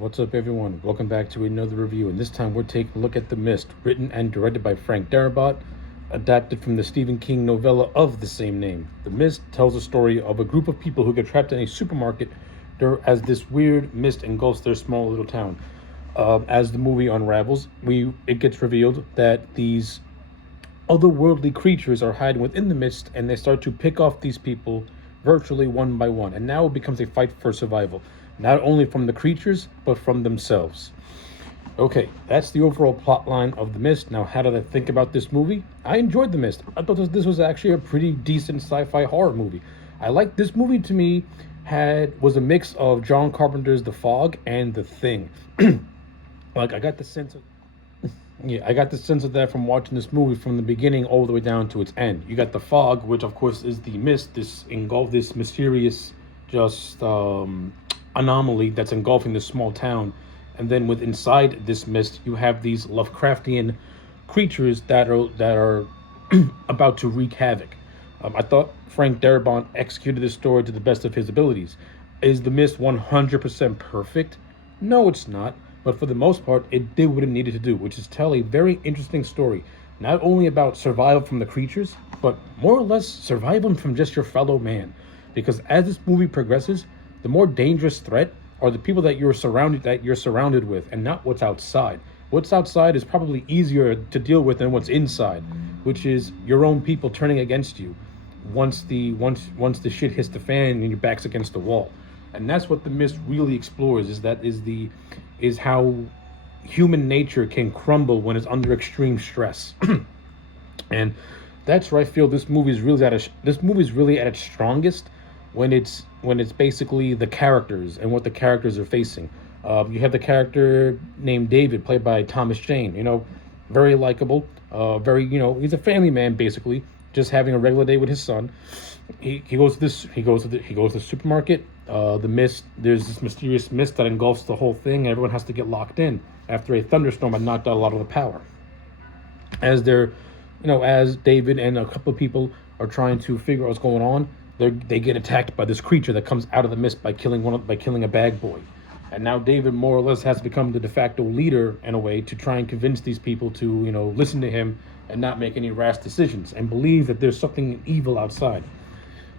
What's up, everyone? Welcome back to another review, and this time we're taking a look at The Mist, written and directed by Frank Darabont, adapted from the Stephen King novella of the same name. The Mist tells a story of a group of people who get trapped in a supermarket as this weird mist engulfs their small little town. As the movie unravels, it gets revealed that these otherworldly creatures are hiding within the mist, and they start to pick off these people virtually one by one. And now it becomes a fight for survival, not only from the creatures, but from themselves. Okay, that's the overall plot line of The Mist. Now, how did I think about this movie? I enjoyed The Mist. I thought this was actually a pretty decent sci-fi horror movie. I like this movie. To me, was a mix of John Carpenter's The Fog and The Thing. Like, I got the sense of that from watching this movie from the beginning all the way down to its end. You got the fog, which of course is the mist, this mysterious just anomaly that's engulfing this small town. And then inside this mist, you have these Lovecraftian creatures that are about to wreak havoc. I thought Frank Darabont executed this story to the best of his abilities. Is The Mist 100% perfect? No, it's not. But for the most part, it did what it needed to do, which is tell a very interesting story, not only about survival from the creatures, but more or less survival from just your fellow man. Because as this movie progresses, the more dangerous threat are the people that you're surrounded with, and not what's outside. What's outside is probably easier to deal with than what's inside, which is your own people turning against you once the shit hits the fan and your back's against the wall. And that's what The Mist really explores, is how human nature can crumble when it's under extreme stress. And that's where I feel this movie is really at its strongest, when it's basically the characters and what the characters are facing. You have the character named David, played by Thomas Jane. Very likable. He's a family man basically, just having a regular day with his son. He goes to the supermarket. There's this mysterious mist that engulfs the whole thing. Everyone has to get locked in after a thunderstorm had knocked out a lot of the power. As David and a couple of people are trying to figure out what's going on, they get attacked by this creature that comes out of the mist by killing a bag boy. And now David more or less has to become the de facto leader in a way to try and convince these people to, listen to him and not make any rash decisions and believe that there's something evil outside.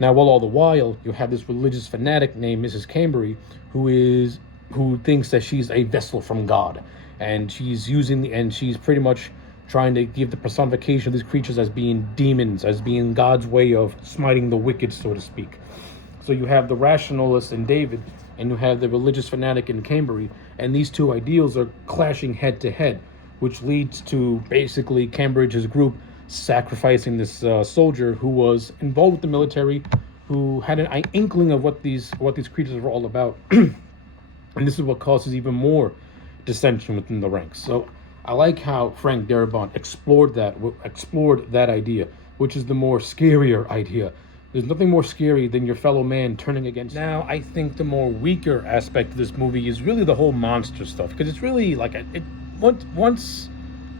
Now, all the while, you have this religious fanatic named Mrs. Camberry, who thinks that she's a vessel from God, and she's pretty much trying to give the personification of these creatures as being demons, as being God's way of smiting the wicked, so to speak. So you have the rationalist in David, and you have the religious fanatic in Camberry, and these two ideals are clashing head to head, which leads to basically Cambridge's group sacrificing this soldier who was involved with the military, who had an inkling of what these creatures were all about. And this is what causes even more dissension within the ranks. So I like how Frank Darabont explored that idea, which is the more scarier idea. There's nothing more scary than your fellow man turning against you. Now, I think the more weaker aspect of this movie is really the whole monster stuff, because it's really like once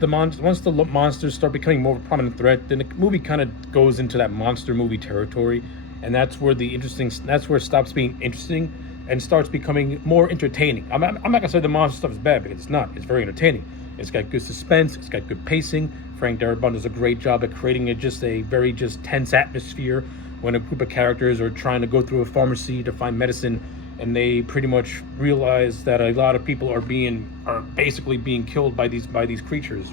the monsters start becoming more of a prominent threat, then the movie kind of goes into that monster movie territory, and that's where it stops being interesting and starts becoming more entertaining. I'm not gonna say the monster stuff is bad, because it's not. It's very entertaining. It's got good suspense. It's got good pacing. Frank Darabont does a great job at creating a very tense atmosphere when a group of characters are trying to go through a pharmacy to find medicine, and they pretty much realize that a lot of people are basically being killed by these creatures.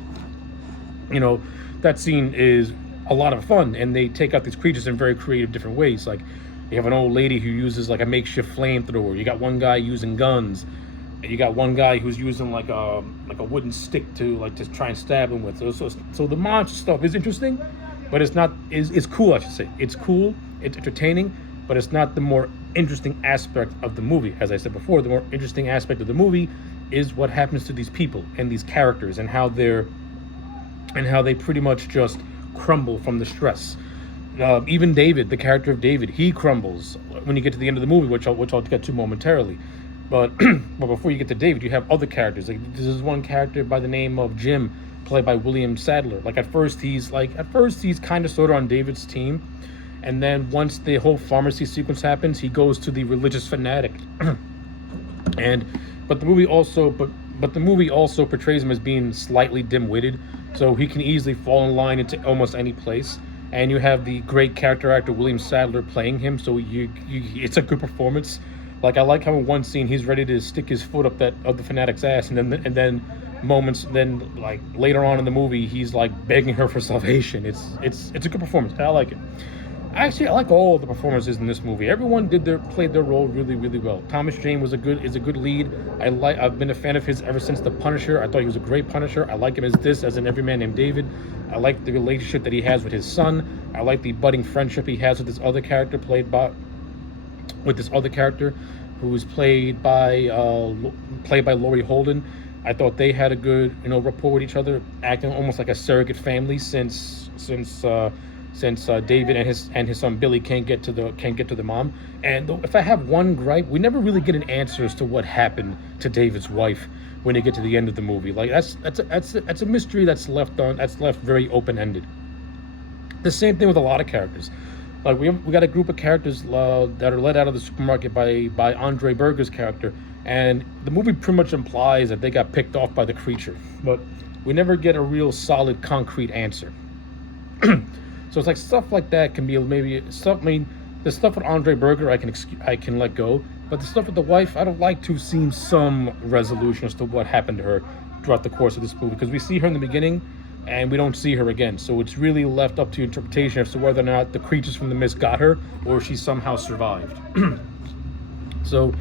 That scene is a lot of fun, and they take out these creatures in very creative different ways. Like, you have an old lady who uses like a makeshift flamethrower. You got one guy using guns. You got one guy who's using like a wooden stick to try and stab him with. So the monster stuff is interesting, but it's cool, I should say. It's cool, it's entertaining, but it's not the more interesting aspect of the movie. As I said before, the more interesting aspect of the movie is what happens to these people and these characters, and how they pretty much just crumble from the stress. Even David, the character of David, he crumbles when you get to the end of the movie, which I'll get to momentarily. But before you get to David, you have other characters. Like, this is one character by the name of Jim, played by William Sadler. At first he's kind of sort of on David's team, and then once the whole pharmacy sequence happens, he goes to the religious fanatic. And But the movie also, but the movie also portrays him as being slightly dim-witted, so he can easily fall in line into almost any place. And you have the great character actor William Sadler playing him, so it's a good performance. Like I like how in one scene he's ready to stick his foot up that of the fanatic's ass, and then moments then like later on in the movie he's like begging her for salvation. It's a good performance. I like it. Actually, I like all the performances in this movie. Everyone played their role really, really well. Thomas Jane is a good lead. I've been a fan of his ever since The Punisher. I thought he was a great Punisher. I like him as an Everyman Named David. I like the relationship that he has with his son. I like the budding friendship he has with this other character, who's played by Laurie Holden. I thought they had a good rapport with each other, acting almost like a surrogate family since David and his son Billy can't get to the mom. And if I have one gripe, we never really get an answer as to what happened to David's wife when you get to the end of the movie. Like that's a mystery that's left very open ended. The same thing with a lot of characters. Like we got a group of characters that are let out of the supermarket by Andre Berger's character, and the movie pretty much implies that they got picked off by the creature, but we never get a real solid concrete answer. So it's like stuff like that can be maybe stuff. I mean, the stuff with Andre Berger I can let go, but the stuff with the wife, I don't like to see some resolution as to what happened to her throughout the course of this movie, because we see her in the beginning and we don't see her again. So it's really left up to interpretation as to whether or not the creatures from the mist got her or she somehow survived. So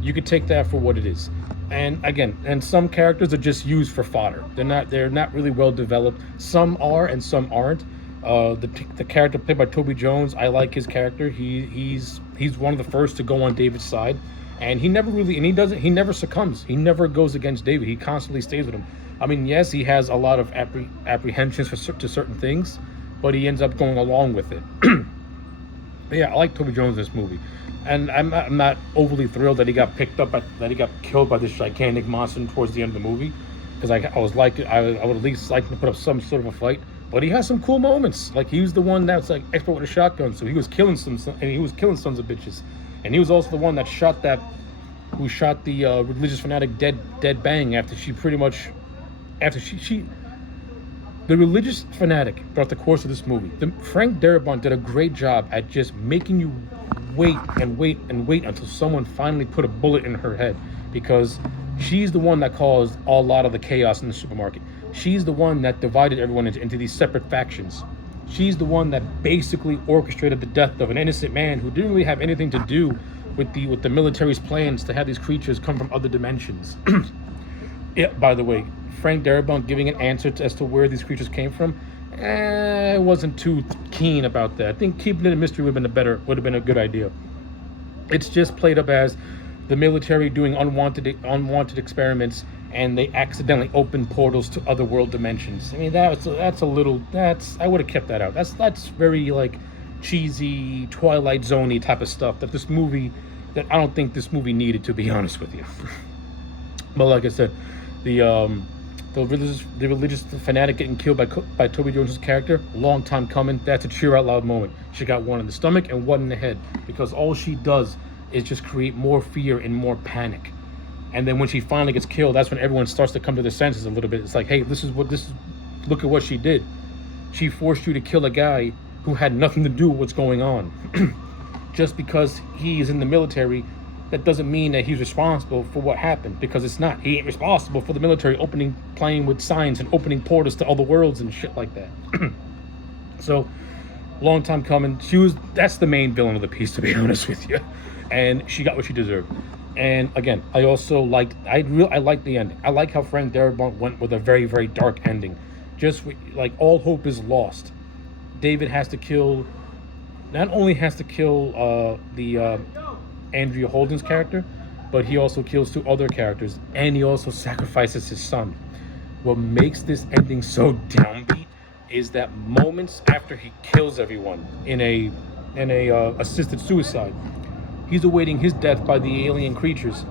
you could take that for what it is. And again, some characters are just used for fodder. They're not really well developed. Some are and some aren't. The character played by Toby Jones, I like his character. He's one of the first to go on David's side, and he never succumbs. He never goes against David. He constantly stays with him. I mean, yes, he has a lot of apprehensions to certain things, but he ends up going along with it. Yeah, I like Toby Jones in this movie, and I'm not overly thrilled that he got killed by this gigantic monster towards the end of the movie, because I would at least like to put up some sort of a fight. But he has some cool moments. Like he was the one that's like expert with a shotgun, so he was killing sons of bitches, and he was also the one that shot the religious fanatic dead bang after she the religious fanatic throughout the course of this movie. Frank Darabont did a great job at just making you wait and wait and wait until someone finally put a bullet in her head, because she's the one that caused a lot of the chaos in the supermarket. She's the one that divided everyone into these separate factions. She's the one that basically orchestrated the death of an innocent man who didn't really have anything to do with the military's plans to have these creatures come from other dimensions. Yeah, by the way, Frank Darabont giving an answer as to where these creatures came from, I wasn't too keen about that. I think keeping it a mystery would have been a good idea. It's just played up as the military doing unwanted experiments, and they accidentally open portals to other world dimensions. I mean, I would have kept that out. That's very like cheesy Twilight Zone-y type of stuff that I don't think this movie needed, to be honest with you. But like I said, the religious fanatic getting killed by Toby Jones' character, long time coming. That's a cheer out loud moment. She got one in the stomach and one in the head, because all she does is just create more fear and more panic. And then when she finally gets killed, that's when everyone starts to come to their senses a little bit. It's like, hey, look at what she did. She forced you to kill a guy who had nothing to do with what's going on. Just because he is in the military, that doesn't mean that he's responsible for what happened, because it's not. He ain't responsible for the military playing with signs and opening portals to other worlds and shit like that. So, long time coming. That's the main villain of the piece, to be honest with you. And she got what she deserved. And again, I also liked the ending. I like how Frank Darabont went with a very, very dark ending. Just like all hope is lost. David not only has to kill Andrea Holden's character, but he also kills two other characters, and he also sacrifices his son. What makes this ending so downbeat is that moments after he kills everyone in a assisted suicide, he's awaiting his death by the alien creatures,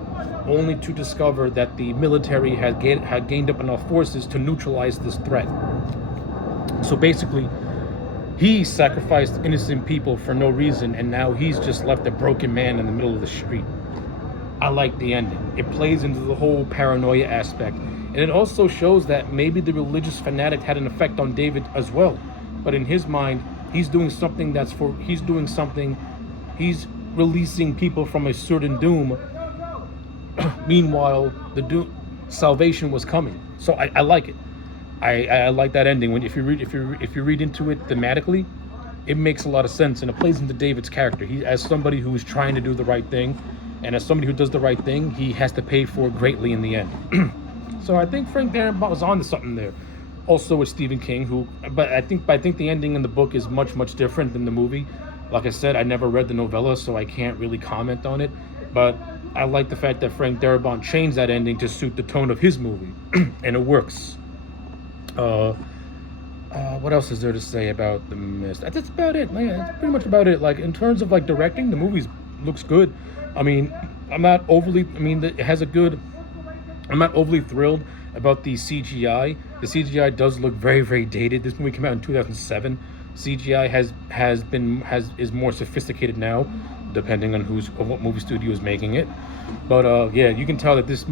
only to discover that the military had gained up enough forces to neutralize this threat. So basically, he sacrificed innocent people for no reason, and now he's just left a broken man in the middle of the street. I like the ending. It plays into the whole paranoia aspect. And it also shows that maybe the religious fanatic had an effect on David as well. But in his mind, he's doing something he's releasing people from a certain doom. Meanwhile, the doom salvation was coming. So I like it. I like that ending. When if you read into it thematically, it makes a lot of sense, and it plays into David's character. He, as somebody who's trying to do the right thing, and as somebody who does the right thing, he has to pay for it greatly in the end. So I think Frank Darabont was onto something there. Also with Stephen King, but I think the ending in the book is much different than the movie. Like I said, I never read the novella, so I can't really comment on it. But I like the fact that Frank Darabont changed that ending to suit the tone of his movie, and it works. What else is there to say about The Mist? That's about it. Yeah, that's pretty much about it. Like, in terms of like directing, the movie looks good. I mean, I'm not overly. I mean, it has a good. I'm not overly thrilled about the CGI. The CGI does look very dated. This movie came out in 2007. CGI is more sophisticated now, depending on what movie studio is making it. But yeah, you can tell that this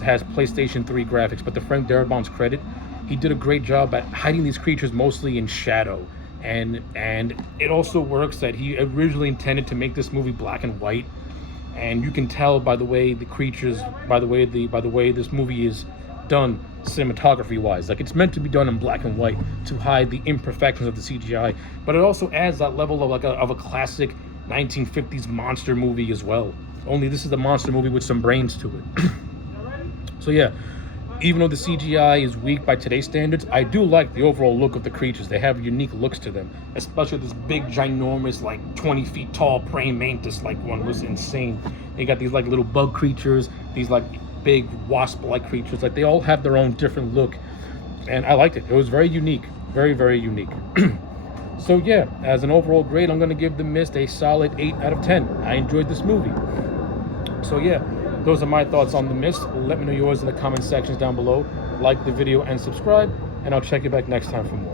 has PlayStation 3 graphics. But to Frank Darabont's credit, he did a great job at hiding these creatures mostly in shadow. And it also works that he originally intended to make this movie black and white. And you can tell by the way the creatures, by the way this movie is done cinematography wise. Like, it's meant to be done in black and white to hide the imperfections of the CGI, but it also adds that level of a classic 1950s monster movie as well. Only this is a monster movie with some brains to it. So yeah, even though the CGI is weak by today's standards, I do like the overall look of the creatures. They have unique looks to them, especially this big, ginormous, like 20 feet tall praying mantis, like one was insane. They got these like little bug creatures, these like big wasp-like creatures. Like, they all have their own different look, and I liked it. It was very unique, very unique. So yeah, as an overall grade, I'm gonna give The Mist a solid 8 out of 10. I enjoyed this movie. So yeah, those are my thoughts on The Mist. Let me know yours in the comment sections down below. Like the video and subscribe, and I'll check you back next time for more.